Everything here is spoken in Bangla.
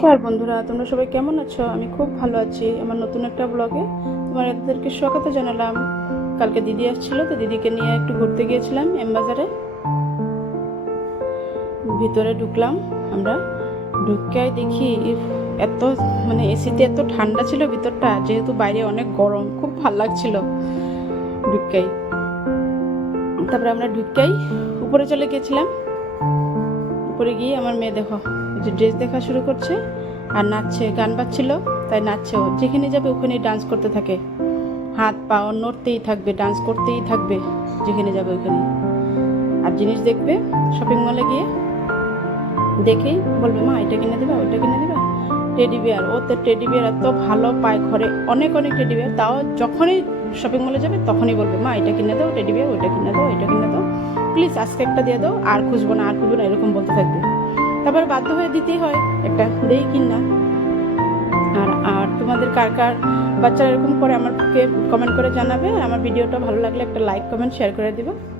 নমস্কার বন্ধুরা, তোমরা সবাই কেমন আছো? আমি খুব ভালো আছি। আমার নতুন একটা ব্লগে তোমাদেরকে স্বাগত জানালাম। কালকে দিদি আসছিল, তো দিদিকে নিয়ে একটু ঘুরতে গিয়েছিলাম এমবাজারে। ভিতরে ঢুকলাম আমরা, ঢুকে দেখি এত এসিতে এত ঠান্ডা ছিল ভিতরটা, যেহেতু বাইরে অনেক গরম, খুব ভালো লাগছিল ঢুকাই। তারপরে আমরা ঢুকাই উপরে চলে গেছিলাম। উপরে গিয়ে আমার মেয়ে দেখো যে ড্রেস দেখা শুরু করছে আর নাচছে, গান বাজছিল তাই নাচছে। ও যেখানে যাবে ওখানে ডান্স করতে থাকে, হাত পা নড়তেই থাকবে, ডান্স করতেই থাকবে যেখানে যাবে ওখানে। আর জিনিস দেখবে শপিং মলে গিয়ে, দেখেই বলবে মা এটা কিনে দেবে, ওইটা কিনে দেবে। টেডি বিয়ার, ও তো টেডি বিয়ার এত ভালো পায়, ঘরে অনেক অনেক টেডি বিয়ার। তাও যখনই শপিং মলে যাবে তখনই বলবে মা এটা কিনে দাও, টেডি বিয়ার ওইটা কিনে দাও, এটা কিনে দাও, প্লিজ আজকে একটা দিয়ে দাও, আর খুঁজবো না, আর খুঁজবো না, এরকম বলতে থাকবে। তারপর বাধ্য হয়ে দিতেই হয় একটা, দেই কিনা। আর আর তোমাদের কার কার বাচ্চারা এরকম করে আমাকে কমেন্ট করে জানাবে। আর আমার ভিডিওটা ভালো লাগলে একটা লাইক কমেন্ট শেয়ার করে দিবে।